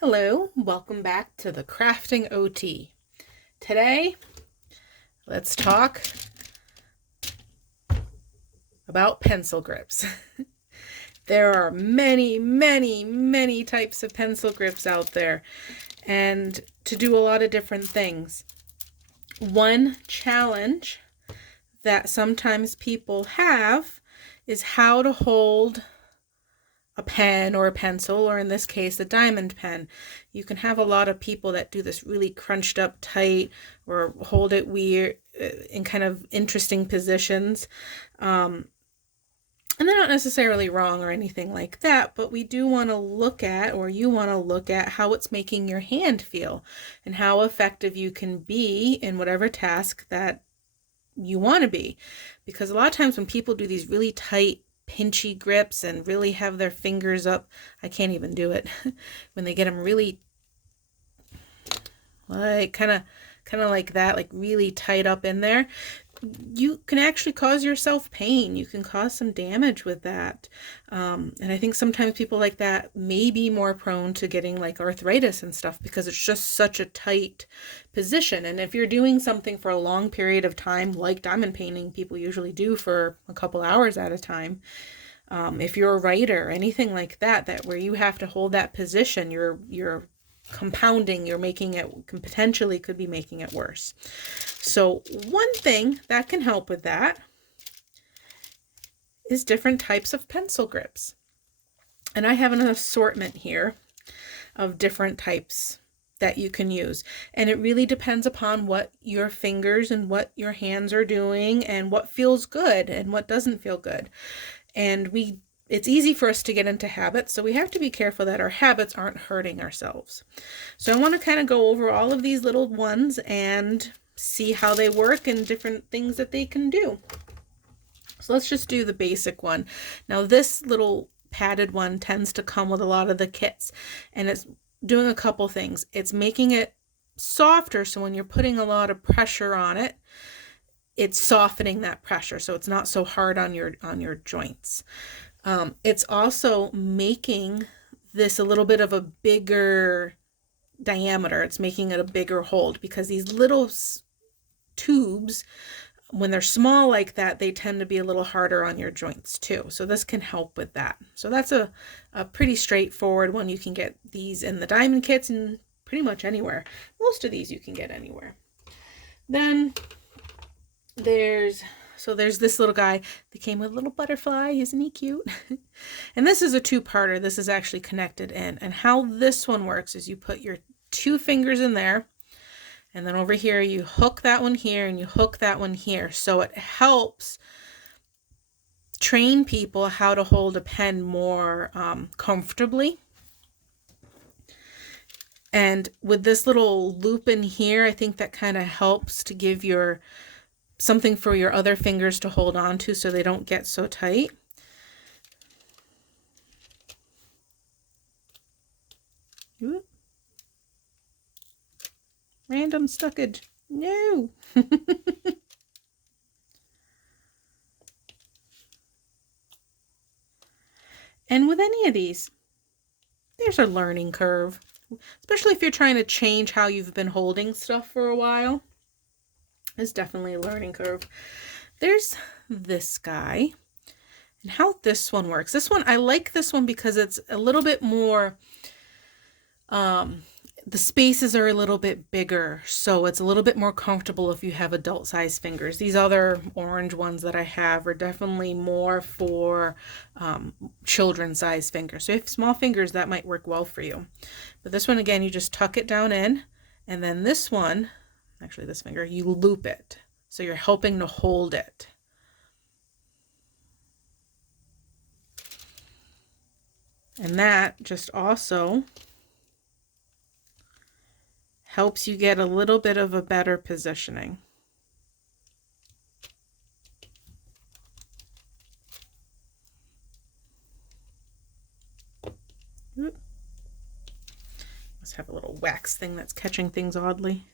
Hello, welcome back to the Crafting OT. Today, let's talk about pencil grips. There are many types of pencil grips out there, and to do a lot of different things. One challenge that sometimes people have is how to hold a pen or a pencil, or in this case, a diamond pen. You can have a lot of people that do this really crunched up tight or hold it weird in kind of interesting positions. And they're not necessarily wrong or anything like that, but we do want to look at, or you want to look at, how it's making your hand feel and how effective you can be in whatever task that you want to be. Because a lot of times when people do these really tight pinchy grips and really have their fingers up, I can't even do it, when they get them really like kind of like that, like really tight up in there, you can actually cause yourself pain. You can cause some damage with that. And I think sometimes people like that may be more prone to getting like arthritis and stuff because it's just such a tight position. And if you're doing something for a long period of time, like diamond painting, people usually do for a couple hours at a time. If you're a writer, anything like that, that where you have to hold that position, you're compounding, you're making it, potentially could be making it worse. So one thing that can help with that is different types of pencil grips. And I have an assortment here of different types that you can use. And it really depends upon what your fingers and what your hands are doing and what feels good and what doesn't feel good. And it's easy for us to get into habits, so we have to be careful that our habits aren't hurting ourselves. So I want to kind of go over all of these little ones and see how they work and different things that they can do. So let's just do the basic one. Now this little padded one tends to come with a lot of the kits, and it's doing a couple things. It's making it softer, so when you're putting a lot of pressure on it, it's softening that pressure, so it's not so hard on your joints. It's also making this a little bit of a bigger diameter. It's making it a bigger hold because these little tubes, when they're small like that, they tend to be a little harder on your joints too. So this can help with that. So that's a pretty straightforward one. You can get these in the diamond kits and pretty much anywhere. Most of these you can get anywhere. Then there's this little guy that came with a little butterfly. Isn't he cute? And this is a two-parter. This is actually connected in. And how this one works is you put your two fingers in there, and then over here you hook that one here and you hook that one here. So it helps train people how to hold a pen more comfortably. And with this little loop in here, I think that kind of helps to give your something for your other fingers to hold on to so they don't get so tight. Ooh. Random stuckage. No. And with any of these, there's a learning curve, especially if you're trying to change how you've been holding stuff for a while. It's definitely a learning curve. There's this guy, and how this one works. This one, I like this one because it's a little bit more, the spaces are a little bit bigger, so it's a little bit more comfortable if you have adult size fingers. These other orange ones that I have are definitely more for children size fingers. So if you have small fingers, that might work well for you. But this one, again, you just tuck it down in, and then this one, actually this finger, you loop it. So you're helping to hold it. And that just also helps you get a little bit of a better positioning. Let's have a little wax thing that's catching things oddly.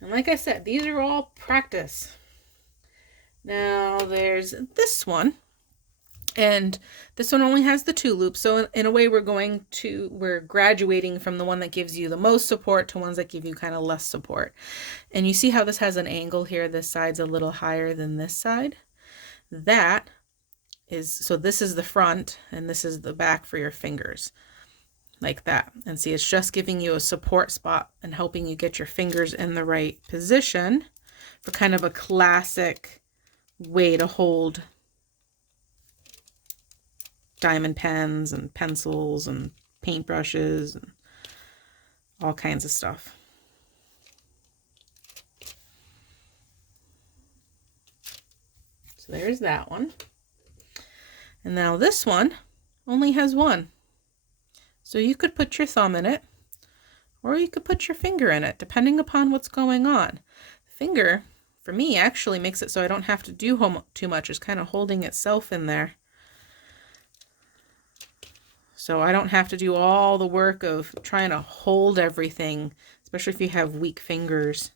And like I said, these are all practice. Now there's this one. And this one only has the 2 loops. So in a way, we're graduating from the one that gives you the most support to ones that give you kind of less support. And you see how this has an angle here. This side's a little higher than this side. So this is the front and this is the back for your fingers, like that. And see, it's just giving you a support spot and helping you get your fingers in the right position for kind of a classic way to hold diamond pens and pencils and paintbrushes and all kinds of stuff. So there's that one. And now this one only has 1. So you could put your thumb in it, or you could put your finger in it, depending upon what's going on. Finger, for me, actually makes it so I don't have to do too much. It's kind of holding itself in there. So I don't have to do all the work of trying to hold everything, especially if you have weak fingers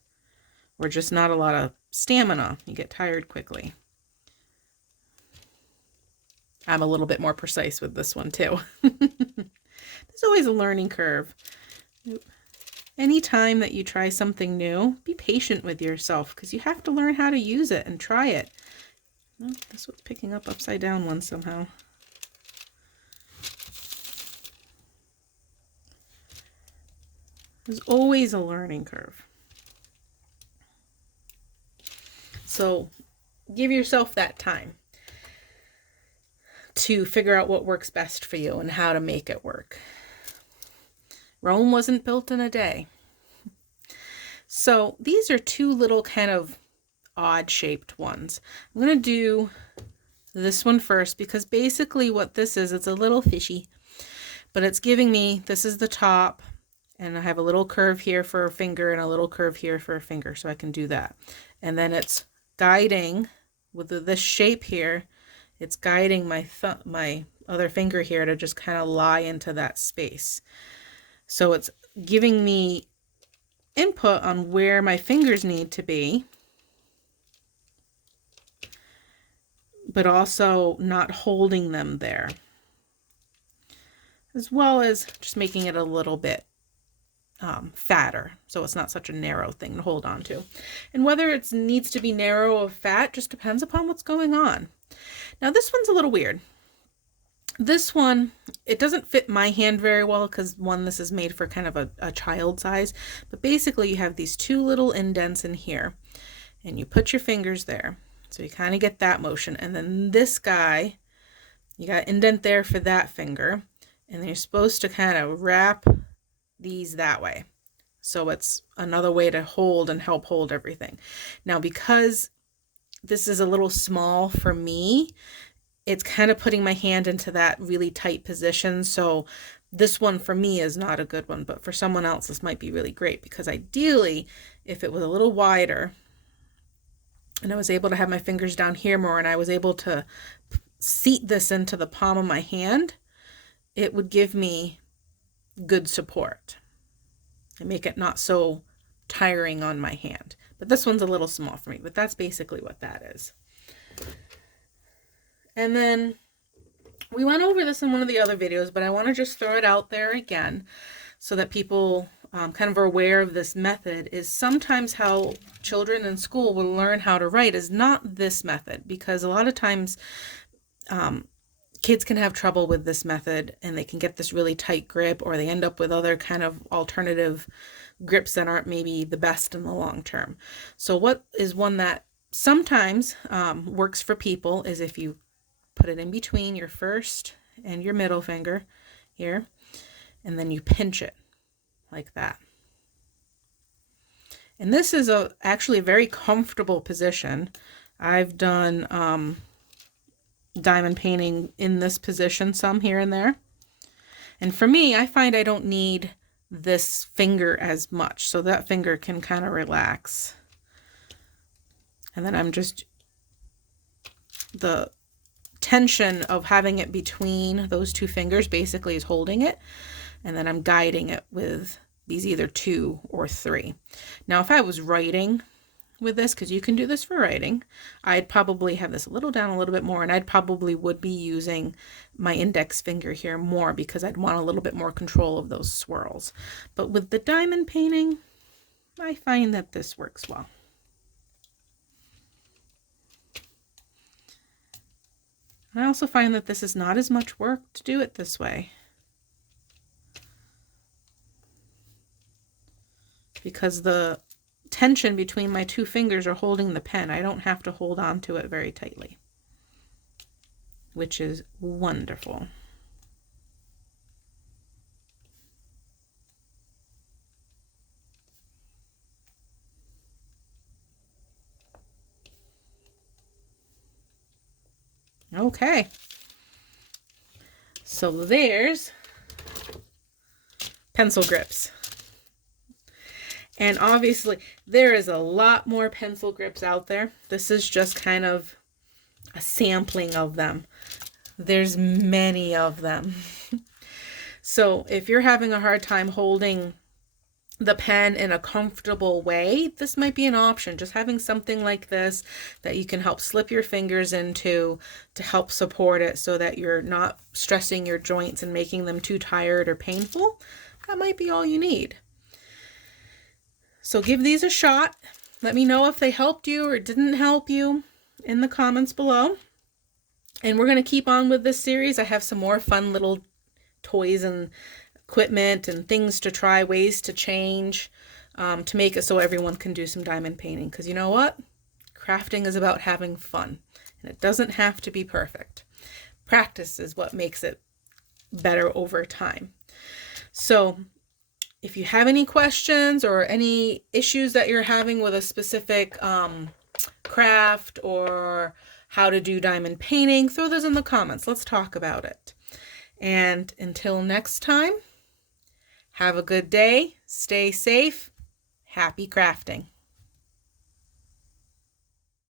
or just not a lot of stamina. You get tired quickly. I'm a little bit more precise with this one too. There's always a learning curve. Anytime that you try something new, be patient with yourself because you have to learn how to use it and try it. Oh, this was picking up upside down one somehow. There's always a learning curve. So give yourself that time to figure out what works best for you and how to make it work. Rome wasn't built in a day. So these are 2 little kind of odd shaped ones. I'm going to do this one first because basically what this is, it's a little fishy, but it's giving me, this is the top, and I have a little curve here for a finger and a little curve here for a finger, so I can do that. And then it's guiding with this shape here, it's guiding my other finger here to just kind of lie into that space. So it's giving me input on where my fingers need to be, but also not holding them there, as well as just making it a little bit fatter, so it's not such a narrow thing to hold on to. And whether it needs to be narrow or fat just depends upon what's going on. Now this one's a little weird. This one, it doesn't fit my hand very well because this is made for kind of a child size, but basically you have these 2 little indents in here and you put your fingers there. So you kind of get that motion. And then this guy, you got indent there for that finger, and then you're supposed to kind of wrap these that way. So it's another way to hold and help hold everything. Now, because this is a little small for me, it's kind of putting my hand into that really tight position. So this one for me is not a good one, but for someone else, this might be really great because ideally, if it was a little wider and I was able to have my fingers down here more and I was able to seat this into the palm of my hand, it would give me good support and make it not so tiring on my hand. But this one's a little small for me, but that's basically what that is. And then we went over this in one of the other videos, but I want to just throw it out there again so that people kind of are aware of this method. Is sometimes how children in school will learn how to write is not this method, because a lot of times kids can have trouble with this method and they can get this really tight grip, or they end up with other kind of alternative grips that aren't maybe the best in the long term. So what is one that sometimes works for people is if you put it in between your first and your middle finger here, and then you pinch it like that. And this is actually a very comfortable position. I've done diamond painting in this position some here and there. And for me, I find I don't need this finger as much, so that finger can kind of relax. And then I'm just, the tension of having it between those 2 fingers basically is holding it. And then I'm guiding it with these either 2 or 3. Now, if I was writing, with this, because you can do this for writing, I'd probably have this a little down a little bit more, and I'd probably would be using my index finger here more because I'd want a little bit more control of those swirls. But with the diamond painting, I find that this works well. I also find that this is not as much work to do it this way, because the tension between my two fingers are holding the pen. I don't have to hold on to it very tightly, which is wonderful. Okay, so there's pencil grips. And obviously there is a lot more pencil grips out there. This is just kind of a sampling of them. There's many of them. So if you're having a hard time holding the pen in a comfortable way, this might be an option. Just having something like this that you can help slip your fingers into to help support it so that you're not stressing your joints and making them too tired or painful. That might be all you need. So give these a shot. Let me know if they helped you or didn't help you in the comments below. And we're going to keep on with this series. I have some more fun little toys and equipment and things to try, ways to change, to make it so everyone can do some diamond painting. Because you know what? Crafting is about having fun. And it doesn't have to be perfect. Practice is what makes it better over time. So if you have any questions or any issues that you're having with a specific craft or how to do diamond painting, throw those in the comments. Let's talk about it. And until next time, have a good day, stay safe, happy crafting.